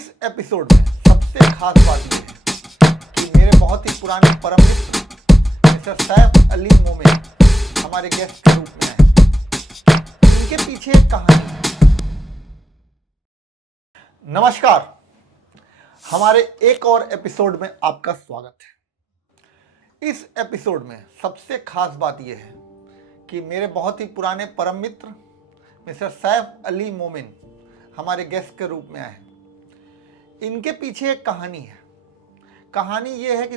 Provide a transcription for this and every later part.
इस एपिसोड में सबसे खास बात यह है कि मेरे बहुत ही पुराने परम मित्र मिस्टर सैफ अली मोमिन हमारे गेस्ट के रूप में आए। इनके पीछे एक कहानी है। नमस्कार, हमारे एक और एपिसोड में आपका स्वागत है। इस एपिसोड में सबसे खास बात यह है कि मेरे बहुत ही पुराने परम मित्र मिस्टर सैफ अली मोमिन हमारे गेस्ट के रूप में आए। इनके पीछे एक कहानी है। कहानी ये है कि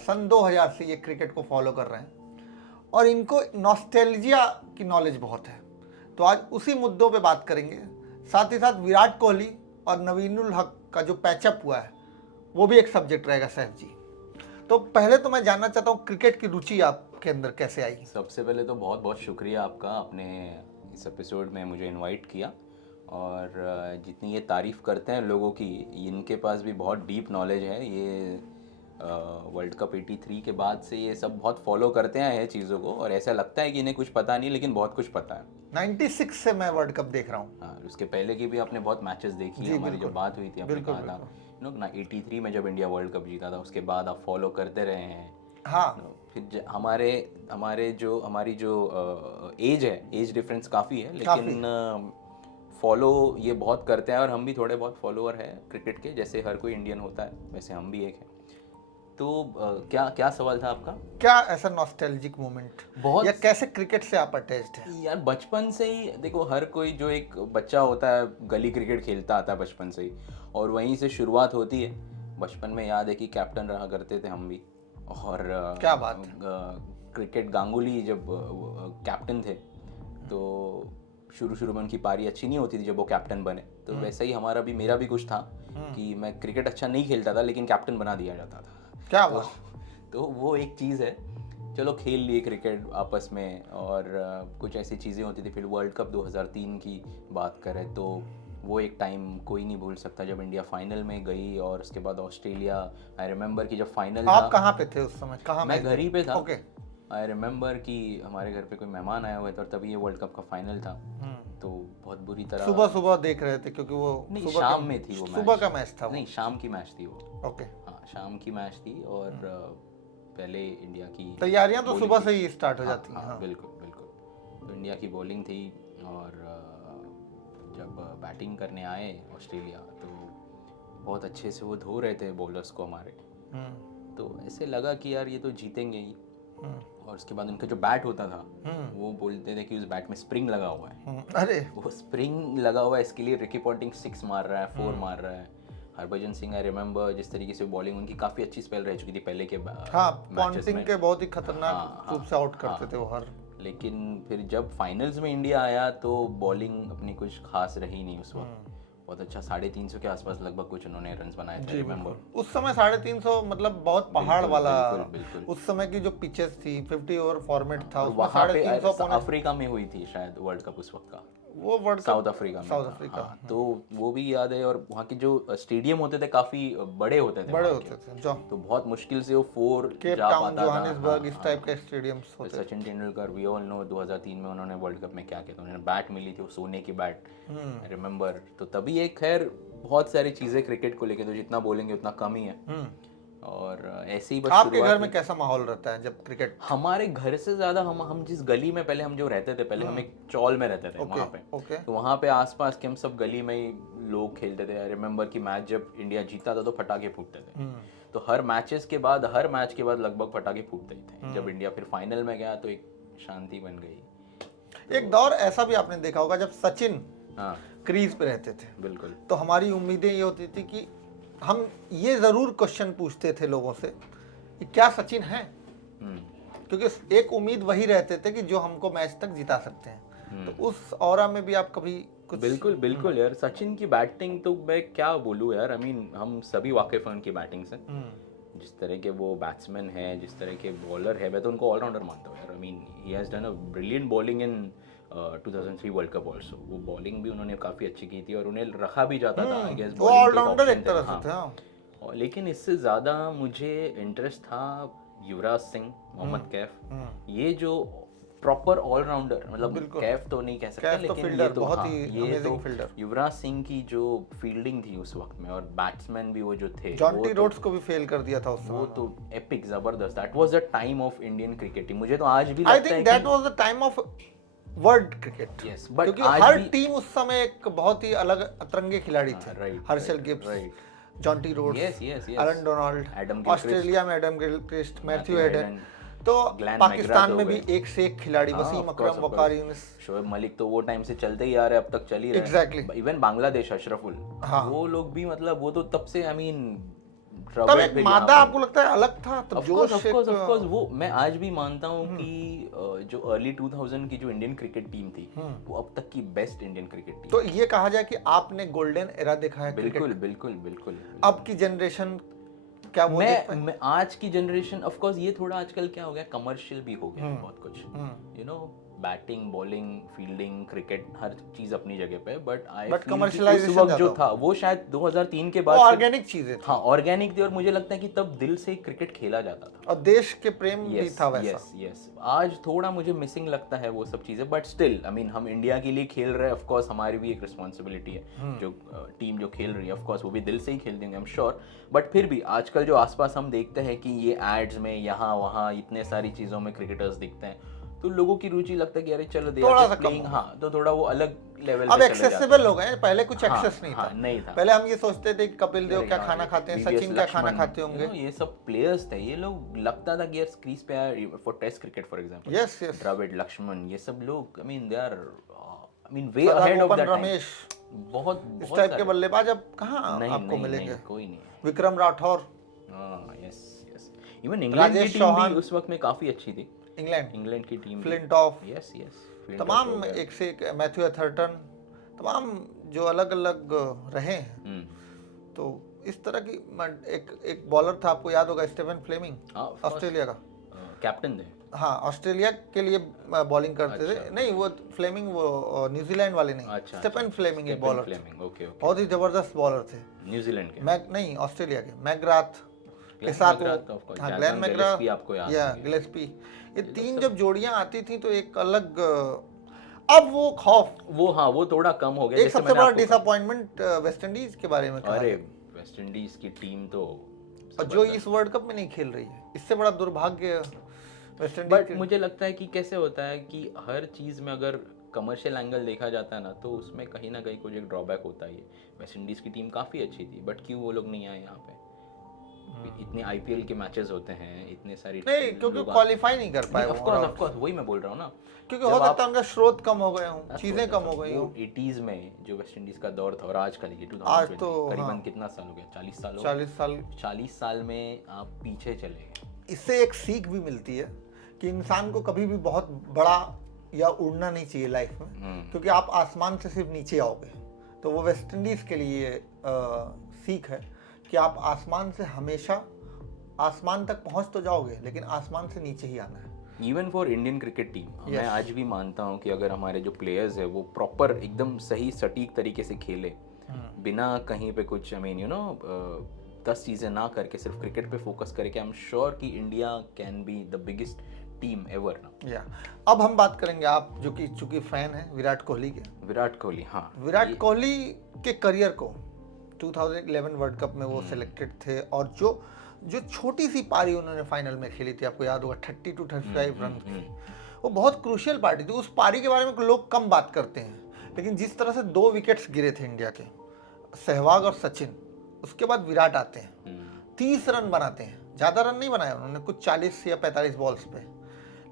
सन 2000 से ये क्रिकेट को फॉलो कर रहे हैं और इनको नॉस्टैल्जिया की नॉलेज बहुत है। तो आज उसी मुद्दों पे बात करेंगे। साथ ही साथ विराट कोहली और नवीनुल हक का जो पैचअप हुआ है वो भी एक सब्जेक्ट रहेगा सैफ जी। तो पहले तो मैं जानना चाहता हूँ क्रिकेट की रुचि आपके अंदर कैसे आई? सबसे पहले तो बहुत बहुत शुक्रिया आपका, आपने इस एपिसोड में मुझे इनवाइट किया। और जितनी ये तारीफ़ करते हैं लोगों की, इनके पास भी बहुत डीप नॉलेज है। ये वर्ल्ड कप 83 के बाद से ये सब बहुत फॉलो करते हैं ये चीज़ों को, और ऐसा लगता है कि इन्हें कुछ पता नहीं, लेकिन बहुत कुछ पता है। 96 से मैं वर्ल्ड कप देख रहा हूँ। हाँ, उसके पहले की भी आपने बहुत मैचेस देखी हैं। हमारी जब बात हुई थी आपने कहा था ना 83 में जब इंडिया वर्ल्ड कप जीता था, उसके बाद आप फॉलो करते रहे हैं। हाँ, फिर हमारी जो एज है, एज डिफरेंस काफ़ी है, लेकिन फॉलो ये बहुत करते हैं। और हम भी थोड़े बहुत फॉलोअर हैं क्रिकेट के, जैसे हर कोई इंडियन होता है वैसे हम भी एक हैं। तो क्या सवाल था आपका? क्या ऐसा नॉस्टैल्जिक मोमेंट बहुत, या कैसे क्रिकेट से आप अटैच्ड हैं? यार बचपन से ही देखो, हर कोई जो एक बच्चा होता है गली क्रिकेट खेलता आता है बचपन से ही, और वहीं से शुरुआत होती है। बचपन में याद है कि कैप्टन रहा करते थे हम भी। और क्या बात है। क्रिकेट गांगुली जब कैप्टन थे तो शुरू में उनकी पारी अच्छी नहीं होती थी जब वो कैप्टन बने। तो वैसे ही मेरा भी कुछ था कि मैं क्रिकेट अच्छा नहीं खेलता था, लेकिन कैप्टन बना दिया जाता था। क्या बात। तो वो एक चीज़ है। चलो खेल लिए क्रिकेट आपस में, और कुछ ऐसी चीज़ें होती थी। फिर वर्ल्ड कप 2003 की बात करें तो वो एक टाइम कोई नहीं भूल सकता जब इंडिया फाइनल में गई, और उसके बाद ऑस्ट्रेलिया। आई रिमेंबर कि जब फाइनल आप कहाँ पे थे उस समय? कहाँ? मैं घर ही पे था। ओके। आई रिमेंबर कि हमारे घर पे कोई मेहमान आए हुए थे, और तभी ये वर्ल्ड कप का फाइनल था। तो बहुत बुरी तरह सुबह देख रहे थे क्योंकि वो नहीं, शाम में थी वो मैच। सुबह का मैच था वो? नहीं, शाम की मैच थी वो। ओके। हाँ, शाम की मैच थी। और पहले इंडिया की तैयारियां तो सुबह से ही स्टार्ट हो जाती हैं। हाँ, बिल्कुल बिल्कुल। तो इंडिया की बॉलिंग थी, और जब बैटिंग करने आए ऑस्ट्रेलिया तो बहुत अच्छे से वो धो रहे थे बॉलर्स को हमारे। तो ऐसे लगा कि यार ये तो जीतेंगे ही। और उसके बाद उनका जो बैट होता था वो बोलते थे कि उस बैट में स्प्रिंग लगा हुआ है। अरे वो स्प्रिंग लगा हुआ है, इसके लिए रिकी पॉन्टिंग 6 मार रहा है, 4 मार रहा है। हरभजन सिंह, आई रिमेंबर जिस तरीके से बॉलिंग, उनकी काफ़ी अच्छी स्पेल रह चुकी थी पहले के हाँ, पॉन्टिंग के बहुत ही खतरनाक रूप से आउट करते थे वो हर। लेकिन फिर जब फाइनल्स में इंडिया आया तो बॉलिंग अपनी कुछ खास रही नहीं उस वक्त। बहुत अच्छा 350 के आसपास लगभग कुछ उन्होंने रन्स बनाए थे, रिमेंबर। उस समय 350 मतलब बहुत पहाड़ वाला। बिल्कुल। उस समय की जो पिचेस थी 50 ओवर फॉर्मेट था, उसमें वहाँ पे 350 अफ्रीका में हुई थी शायद वर्ल्ड कप उस वक्त का। वो वर्ल्ड कप साउथ अफ्रीका में। हाँ, तो वो भी याद है। और वहाँ के जो स्टेडियम होते थे काफी बड़े होते थे जो तो बहुत मुश्किल से वो 4 जा पाता था। जोहानिसबर्ग इस टाइप के स्टेडियम्स होते थे। Sachin Tendulkar, we all know 2003 में उन्होंने वर्ल्ड कप में क्या किया था। उन्होंने बैट मिली थी, वो सोने की बैट, रिमेंबर। तो तभी एक खैर बहुत सारी चीजें क्रिकेट को लेके तो जितना बोलेंगे उतना कम ही है। और ऐसे ही बस आपके घर में कैसा माहौल रहता है जब क्रिकेट? हमारे घर से ज्यादा हम जिस गली में पहले हम जो रहते थे, पहले हम एक चौल में रहते थे वहाँ पे। तो वहाँ पे आसपास के हम सब गली में ही लोग खेलते थे। आई रिमेंबर कि मैच जब इंडिया जीता था तो पटाखे फूटते थे। तो हर मैच के बाद लगभग पटाखे फूटते ही थे। जब इंडिया फिर फाइनल में गया तो एक शांति बन गई। एक दौर ऐसा भी आपने देखा होगा जब सचिन क्रीज पे रहते थे। बिल्कुल। तो हमारी उम्मीदें ये होती थी कि हम ये जरूर क्वेश्चन पूछते थे लोगों से कि क्या सचिन है, क्योंकि एक उम्मीद वही रहते थे कि जो हमको मैच तक जिता सकते हैं। तो उस ऑरा में भी आप कभी कुछ? बिल्कुल यार, सचिन की बैटिंग तो मैं क्या बोलूँ यार। हम सभी वाकिफ हैं उनकी बैटिंग से। जिस तरह के वो बैट्समैन है, जिस तरह के बॉलर है, मैं तो उनको ऑलराउंडर मानता हूँ यार। He has done a brilliant bowling in 2003 world cup also. वो बॉलिंग भी उन्होंने काफ़ी अच्छी की थी, और उन्हें रखा भी जाता था आई गेस। वो ऑलराउंडर एक तरह से था। लेकिन इससे ज़्यादा मुझे इंटरेस्ट था युवराज सिंह, मोहम्मद कैफ। ये जो प्रॉपर ऑलराउंडर, मतलब कैफ तो नहीं कह सकते, कैफ तो लेकिन फील्डर, ये तो बहुत हाँ, ही ये अमेजिंग तो फील्डर। युवराज सिंह की जो फील्डिंग थी उस वक्त में, और बैट्समैन भी वो जो थे, जॉन्टी रोड्स को भी फेल कर दिया था उस वो समय। तो एपिक, जबरदस्त। That was the time of Indian cricket team. मुझे तो आज भी आई लगता है think that was the time of world cricket. Yes, but क्योंकि आज हर भी टीम उस समय एक बहुत ही अलग अतरंगे खिलाड़ी थे। Right, Herschelle Gibbs, Jonty Rhodes, yes yes yes, Allan Donald, Adam Gilchrist, Australia में Adam Gilchrist, Matthew Hayden, Hayden, तो ग्लेन पाकिस्तान मैकग्रा में हो भी गए। एक से एक खिलाड़ी, हाँ, Wasim of course, Akram, of Waqar course. Younis. Shoaib Malik तो वो टाइम से चलते ही आ रहे, अब तक चल ही रहे। Exactly. इवन बांग्लादेश, अशरफुल, हाँ। वो लोग भी, मतलब वो तो तब से, आई मीन, तब एक मादा आपको लगता है अलग था, तब जोश ऑफ कोर्स वो मैं आज भी मानता हूँ कि जो अर्ली 2000 की जो इंडियन क्रिकेट टीम थी, वो अब तक की बेस्ट इंडियन क्रिकेट टीम। तो ये कहा जाए कि आपने गोल्डन एरा देखा है क्रिकेट। बिल्कुल बिल्कुल बिल्कुल। अब की जनरेशन क्या वो देख पाए? मैं आज की जनरेशन, ऑफ कोर्स ये थोड़ा आजकल क्या हो गया, कमर्शियल भी हो गया बहुत कुछ, you know, batting, bowling, fielding, cricket, हर चीज अपनी जगह पे, बट commercialization वक्त जो ज्यादा था वो शायद 2003 के वो बाद से- ऑर्गेनिक चीजें थी, हाँ, ऑर्गेनिक थी, और मुझे लगता है कि तब दिल से क्रिकेट खेला जाता था, और देश के प्रेम भी था वैसा। Yes yes. आज थोड़ा मुझे मिसिंग लगता है वो सब चीजें, बट स्टिल, आई मीन, हम इंडिया के लिए खेल रहे हैं, ऑफ कोर्स हमारी भी एक रिस्पॉन्सिबिलिटी है। जो टीम जो खेल रही है, ऑफ कोर्स वो भी दिल से ही खेल देंगे, आई एम श्योर, बट फिर भी आजकल जो आसपास हम देखते हैं कि ये एड्स में यहाँ वहाँ इतने सारी चीजों में क्रिकेटर्स दिखते हैं, तो लोगों की रुचि लगता है कि अरे चलो थोड़ा सा प्लेइंग, हाँ, तो थोड़ा वो अलग लेवल अब पे चले जाते एक्सेसिबल हो गए, पहले कुछ हाँ, एक्सेस नहीं हाँ, था। नहीं था। पहले हम ये सोचते थे कि कपिल देव अरे क्या यार, खाना खाते हैं, VVS सचिन क्या खाना लक्ष्मण, खाते होंगे। ये सब प्लेयर्स थे, ये लोग लगता था कि यार क्रीज पे आए for test cricket for example. Yes yes, Dravid, Laxman, ये सब लोग, I mean, they are, I mean, way ahead of that time. Ramesh, बहुत इस बहुत टाइप के सारे। बल्लेबाज अब कहाँ नहीं, आपको नहीं, मिलेंगे। नहीं, कोई नहीं। विक्रम राठौर, हाँ, यस यस। इवन इंग्लैंड की राजेश टीम चौहान, भी उस वक्त में काफी अच्छी थी। इंग्लैंड की टीम, फ्लिंटॉफ, यस यस, तमाम एक से एक, मैथ्यू एथर्टन, तमाम जो अलग अलग रहे हैं। तो इस तरह की एक बॉलर था, आपको याद होगा, स्टीफन फ्लेमिंग, ऑस्ट्रेलिया का कैप्टन थे। हाँ, ऑस्ट्रेलिया के लिए बॉलिंग करते थे। नहीं, वो फ्लेमिंग वो न्यूजीलैंड वाले नहीं, स्टीफन फ्लेमिंग एक बॉलर थे, बहुत ही जबरदस्त बॉलर थे। न्यूजीलैंड के नहीं, ऑस्ट्रेलिया के मैकग्राथ के साथ हाँ, ग्लेन मैकग्रा या गिलेस्पी, ये तीन जब जोड़ियां आती थी तो एक अलग, अब वो खौफ, वो हाँ, वो थोड़ा कम हो गया। एक सबसे बड़ा डिसअपॉइंटमेंट वेस्ट इंडीज के बारे में कहा। अरे वेस्ट इंडीज की टीम तो, और जो इस वर्ल्ड कप में नहीं खेल रही है, इससे बड़ा दुर्भाग्य वेस्ट इंडीज। बट मुझे लगता है कि कैसे होता है कि हर चीज में अगर कमर्शियल एंगल देखा जाता है ना, तो उसमें कहीं ना कहीं कुछ एक ड्रॉबैक होता ही है। वेस्ट इंडीज की टीम काफी अच्छी थी, बट क्यों वो लोग नहीं आए यहाँ पे? इतने आईपीएल के मैचेस होते हैं, इतने सारी, नहीं, क्योंकि क्वालिफाई नहीं कर पाए। ऑफ कोर्स वही मैं बोल रहा हूँ ना, क्योंकि हो सकता है उनका स्रोत कम हो गए हों, चीजें कम हो गई हों। 80s में जो वेस्ट इंडीज का दौर था, और आज का ये 2020 आज तो करीबन कितना साल हो गया, 40 साल हो गए। 40 साल में आप पीछे चले गए। इससे एक सीख भी मिलती है कि इंसान को कभी भी बहुत बड़ा या उड़ना नहीं चाहिए लाइफ में, क्योंकि आप आसमान से सिर्फ नीचे आओगे। तो वो वेस्ट इंडीज के लिए सीख है कि आप आसमान से हमेशा, आसमान तक पहुंच तो जाओगे, लेकिन आसमान से नीचे ही आना है। Even for Indian cricket team, मैं आज भी मानता हूँ कि अगर हमारे जो प्लेयर्स है वो प्रॉपर एकदम सही सटीक तरीके से खेले, बिना कहीं पे कुछ, आई मीन, यू नो, 10 चीजें ना करके सिर्फ क्रिकेट पे फोकस करके, आई एम श्योर कि India can be the biggest team ever ना। या अब हम बात करेंगे, आप जो कि चूंकि फैन हैं विराट कोहली के। विराट कोहली, हाँ, विराट कोहली के करियर को 2011 वर्ल्ड कप में वो सिलेक्टेड थे, और जो छोटी सी पारी उन्होंने फाइनल में खेली थी, आपको याद होगा, 30 to 35 रन की, वो बहुत क्रूशियल पार्टी थी। उस पारी के बारे में लोग कम बात करते हैं, लेकिन जिस तरह से 2 विकेट्स गिरे थे इंडिया के, सहवाग और सचिन, उसके बाद विराट आते हैं, 30 रन बनाते हैं। ज़्यादा रन नहीं बनाए उन्होंने, कुछ 40 या 45 बॉल्स पे,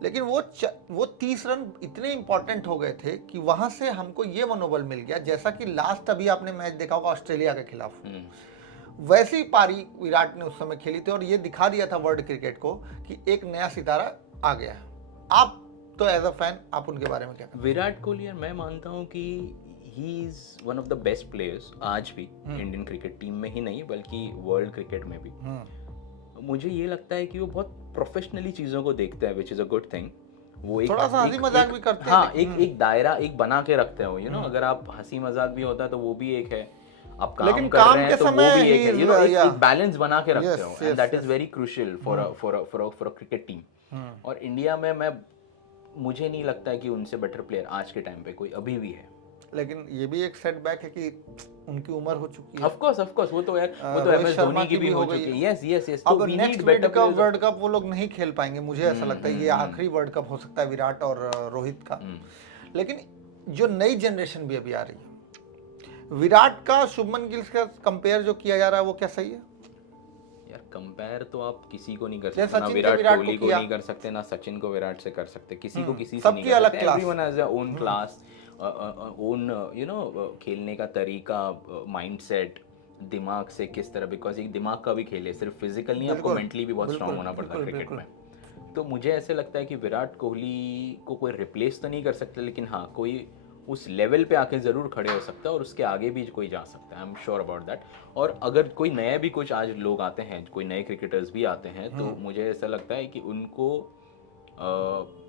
लेकिन वो 30 रन इतने इंपॉर्टेंट हो गए थे कि वहाँ से हमको ये मनोबल मिल गया, जैसा कि लास्ट अभी आपने मैच देखा होगा ऑस्ट्रेलिया के खिलाफ, वैसी ही पारी विराट ने उस समय खेली थी, और ये दिखा दिया था वर्ल्ड क्रिकेट को कि एक नया सितारा आ गया है। आप तो एज अ फैन, आप उनके बारे में क्या? विराट कोहली, यार मैं मानता हूँ कि he is one of the best players आज भी, इंडियन क्रिकेट टीम में ही नहीं बल्कि वर्ल्ड क्रिकेट में भी। मुझे ये लगता है कि वो बहुत प्रोफेशनली चीज़ों को देखते हैं, which is a good thing. वो एक थोड़ा सा हंसी मजाक भी करते हैं, हाँ, एक दायरा एक बना के रखते हो, यू नो, अगर आप हंसी मजाक भी होता है तो वो भी एक है, आप काम कर रहे हैं तो वो भी एक है, यू नो, एक बैलेंस बना के रखते हो, and that is very crucial for a cricket team. और इंडिया में मैं मुझे नहीं लगता है कि उनसे बेटर प्लेयर आज के टाइम पे कोई अभी भी है। लेकिन ये भी एक सेटबैक है कि उनकी उम्र हो चुकी है। ऑफ कोर्स वो तो यार वो तो रोहित एमएस शर्मा धोनी की भी हो गई चुकी है। है। यस यस तो अब we next need better world cup वो लोग नहीं खेल पाएंगे, मुझे ऐसा लगता है ये आखिरी वर्ल्ड कप हो सकता है विराट और रोहित का। लेकिन जो नई जनरेशन भी अभी आ रही है, विराट का शुभमन गिल का कंपेयर जो किया जा रहा है वो क्या सही है? यार कंपेयर तो आप किसी को नहीं कर जैसे सकते, ना सचिन विराट विराट कोहली को को किया। नहीं कर सकते, ना सचिन को विराट से कर सकते, किसी को किसी से सबकी नहीं कर अलग सकते। Class. Everyone has their own class, own खेलने का तरीका, माइंडसेट, दिमाग से किस तरह, बिकॉज एक दिमाग का भी खेल है, सिर्फ फिजिकल नहीं, आपको मेंटली भी बहुत स्ट्रांग होना पड़ता है क्रिकेट में। तो मुझे ऐसे लगता है कि विराट कोहली को कोई रिप्लेस तो नहीं कर सकता, लेकिन हाँ कोई उस लेवल पे आके ज़रूर खड़े हो सकता है और उसके आगे भी कोई जा सकता है। I am sure about that. और अगर कोई नया भी कुछ आज लोग आते हैं, कोई नए क्रिकेटर्स भी आते हैं, तो मुझे ऐसा लगता है कि उनको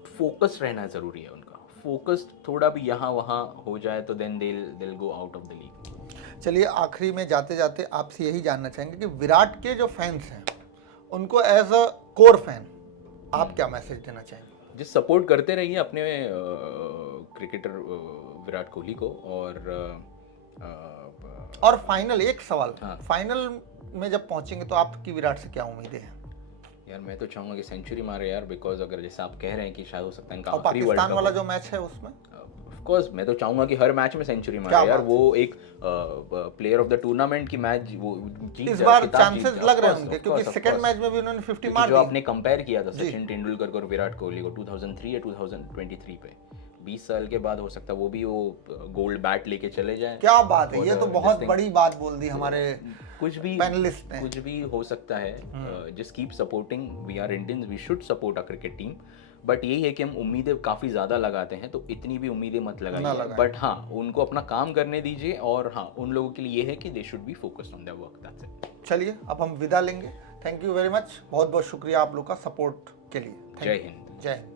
फोकस रहना ज़रूरी है। उनका फोकस थोड़ा भी यहाँ वहाँ हो जाए तो देन दिल go out of the league. चलिए आखिरी में जाते जाते आपसे यही जानना चाहेंगे कि विराट के जो फैंस हैं उनको एज अ कोर फैन आप क्या मैसेज देना चाहेंगे? जिस सपोर्ट करते रहिए अपने क्रिकेटर विराट कोहली को। और फाइनल एक सवाल, हाँ। फाइनल में जब पहुंचेंगे तो आपकी विराट से क्या उम्मीदें हैं? यार मैं तो चाहूंगा कि सेंचुरी मारे यार, बिकॉज अगर जैसे आप कह रहे हैं कि शायद हो सकता है इनका और आखिरी वर्ल्ड पाकिस्तान कप वाला हो। जो मैच है उसमें ऑफ कोर्स मैं तो चाहूंगा कि हर मैच में सेंचुरी क्या मारे यार। बात वो एक प्लेयर ऑफ द टूर्नामेंट की मैच वो जीत इस जाए, बार किताब जीत चांसेस जाए। लग रहे Of होंगे course, क्योंकि of सेकंड course। मैच में भी उन्होंने 50 क्योंकि मार जो दी। आपने कंपेयर किया था सचिन तेंदुलकर को और विराट कोहली को 2003 या 2023 पे, 20 साल के बाद हो सकता है वो भी वो गोल्ड बैट लेके चले जाए। क्या बात है, ये तो बहुत बड़ी बात बोल दी हमारे कुछ भी पैनलिस्ट ने। कुछ भी हो सकता है। Just keep supporting, we are Indians, we should support a cricket team. But यही है कि हम उम्मीदें काफ़ी ज़्यादा लगाते हैं, तो इतनी भी उम्मीदें मत लगाइए। बट हाँ उनको अपना काम करने दीजिए, और हाँ उन लोगों के लिए ये है कि they should be focused on their work, that's it. चलिए अब हम विदा लेंगे। थैंक यू वेरी मच, बहुत बहुत शुक्रिया आप लोग का सपोर्ट के लिए। जय हिंद। जय हिंद।